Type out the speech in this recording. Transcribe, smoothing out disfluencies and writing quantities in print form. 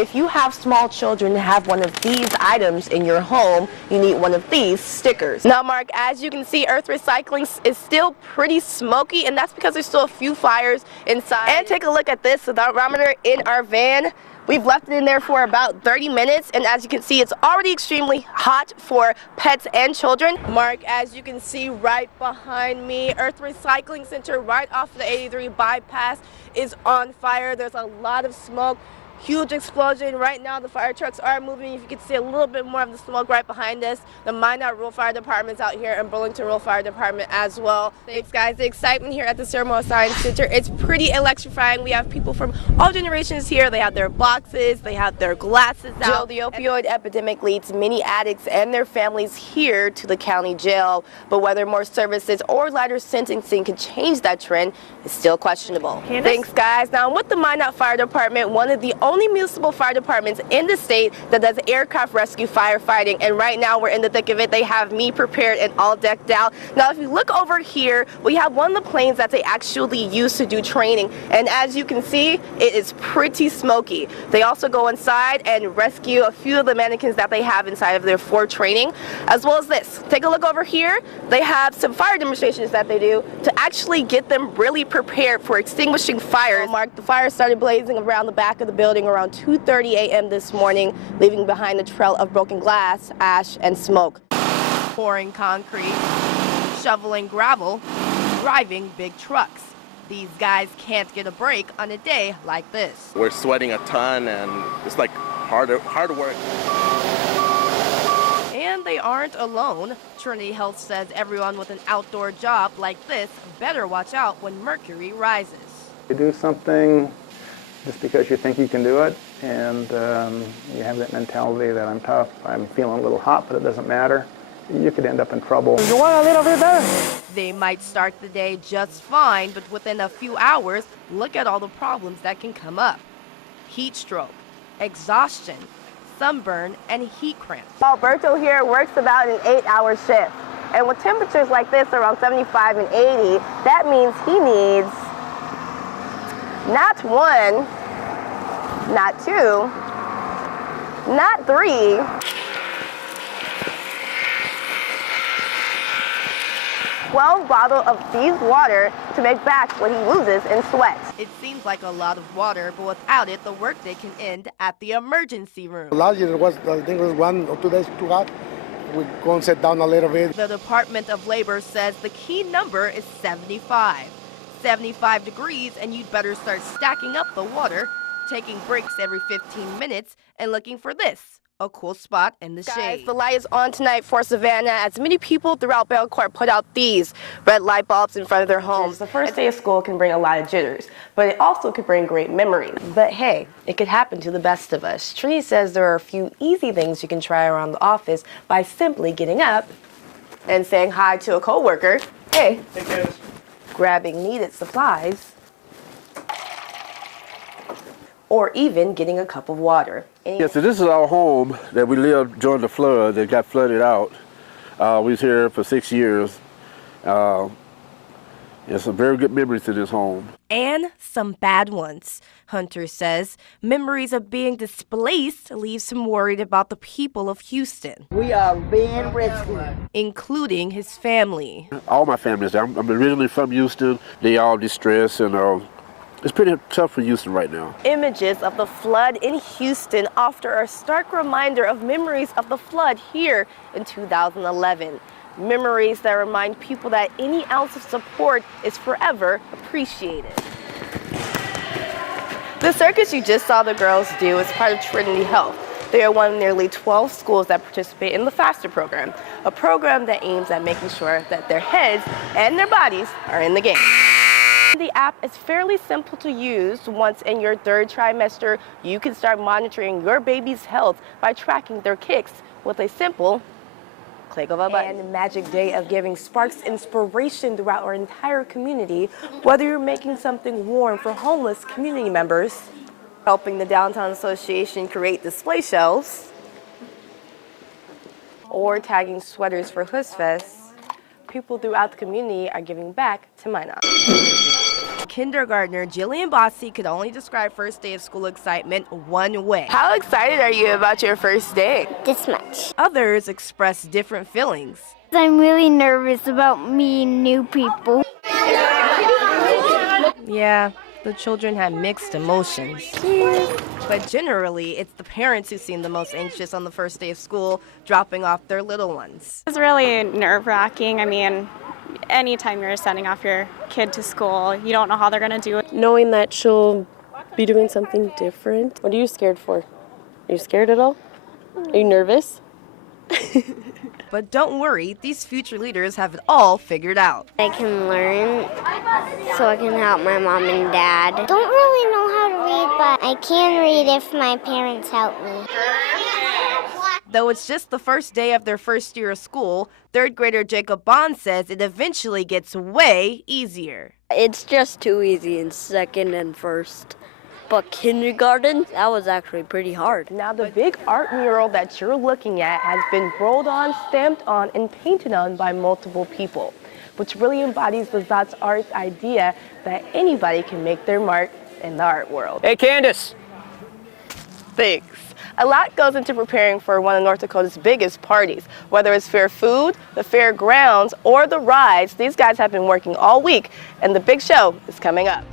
if you have small children and have one of these items in your home, you need one of these stickers. Now, Mark, as you can see, Earth Recycling is still pretty smoky, and that's because there's still a few fires inside. And take a look at this, the thermometer in our van. We've left it in there for about 30 minutes, and as you can see, it's already extremely hot for pets and children. Mark, as you can see right behind me, Earth Recycling Center right off the 83 bypass is on fire. There's a lot of smoke. Huge explosion. Right now the fire trucks are moving. If you can see a little bit more of the smoke right behind us. The Minot Rural Fire Department's out here and Burlington Rural Fire Department as well. Thanks guys. The excitement here at the Ceremonial Science Center, it's pretty electrifying. We have people from all generations here. They have their boxes, they have their glasses out. Jill, the opioid epidemic leads many addicts and their families here to the county jail. But whether more services or lighter sentencing could change that trend is still questionable. Candese? Thanks guys. Now with the Minot Fire Department, one of the only municipal fire departments in the state that does aircraft rescue firefighting, and right now we're in the thick of it. They have me prepared and all decked out. Now if you look over here, we have one of the planes that they actually use to do training, and as you can see, it is pretty smoky. They also go inside and rescue a few of the mannequins that they have inside of their for training, as well as this. Take a look over here. They have some fire demonstrations that they do to actually get them really prepared for extinguishing fires. Mark, the fire started blazing around the back of the building around 2:30 a.m. this morning, leaving behind a trail of broken glass, ash, and smoke. Pouring concrete, shoveling gravel, driving big trucks. These guys can't get a break on a day like this. We're sweating a ton, and it's like hard work. And they aren't alone. Trinity Health says everyone with an outdoor job like this better watch out when mercury rises. You do something just because you think you can do it, and you have that mentality that I'm tough, I'm feeling a little hot, but it doesn't matter, you could end up in trouble. You want a little bit better? They might start the day just fine, but within a few hours, look at all the problems that can come up. Heat stroke, exhaustion, sunburn, and heat cramps. Alberto here works about an 8-hour shift. And with temperatures like this, around 75 and 80, that means he needs not 1, not 2, not 3, 12 bottles of these water to make back what he loses in sweat. It seems like a lot of water, but without it, the workday can end at the emergency room. Last year, I think it was 1 or 2 days too hot. We go and sit down a little bit. The Department of Labor says the key number is 75. 75 degrees, and you'd better start stacking up the water, taking breaks every 15 minutes, and looking for this, a cool spot in the shade. The light is on tonight for Savannah as many people throughout Belcourt put out these red light bulbs in front of their homes. The first day of school can bring a lot of jitters, but it also could bring great memories. But hey, it could happen to the best of us. Trini says there are a few easy things you can try around the office by simply getting up and saying hi to a coworker. Hey. Hey, kids. Grabbing needed supplies, or even getting a cup of water. Yeah, so this is our home that we lived during the flood that got flooded out. We was here for 6 years. There's some very good memories to this home. And some bad ones. Hunter says memories of being displaced leaves him worried about the people of Houston. We are being rescued. Including his family. All my family's there. I'm originally from Houston. They all distressed, and it's pretty tough for Houston right now. Images of the flood in Houston offer a stark reminder of memories of the flood here in 2011. Memories that remind people that any ounce of support is forever appreciated. The circus you just saw the girls do is part of Trinity Health. They are one of nearly 12 schools that participate in the FASTER program, a program that aims at making sure that their heads and their bodies are in the game. The app is fairly simple to use. Once in your 3rd trimester, you can start monitoring your baby's health by tracking their kicks with a simple click of a button. And the magic day of giving sparks inspiration throughout our entire community, whether you're making something warm for homeless community members, helping the Downtown Association create display shelves, or tagging sweaters for Huss Fest, people throughout the community are giving back to Minot. kindergartner Jillian Bossy could only describe first day of school excitement one way. How excited are you about your first day? This much. Others express different feelings. I'm really nervous about meeting new people. Yeah, the children had mixed emotions. But generally, it's the parents who seem the most anxious on the first day of school, dropping off their little ones. It's really nerve-wracking. I mean, anytime you're sending off your kid to school, you don't know how they're going to do it. Knowing that she'll be doing something different. What are you scared for? Are you scared at all? Are you nervous? But don't worry, these future leaders have it all figured out. I can learn so I can help my mom and dad. Don't really know how to read, but I can read if my parents help me. Though it's just the first day of their first year of school, third grader Jacob Bond says it eventually gets way easier. It's just too easy in second and first. But kindergarten, that was actually pretty hard. Now the big art mural that you're looking at has been rolled on, stamped on, and painted on by multiple people, which really embodies Lizotte Art's idea that anybody can make their mark in the art world. Hey, Candese. Thanks. A lot goes into preparing for one of North Dakota's biggest parties. Whether it's fair food, the fairgrounds, or the rides, these guys have been working all week, and the big show is coming up.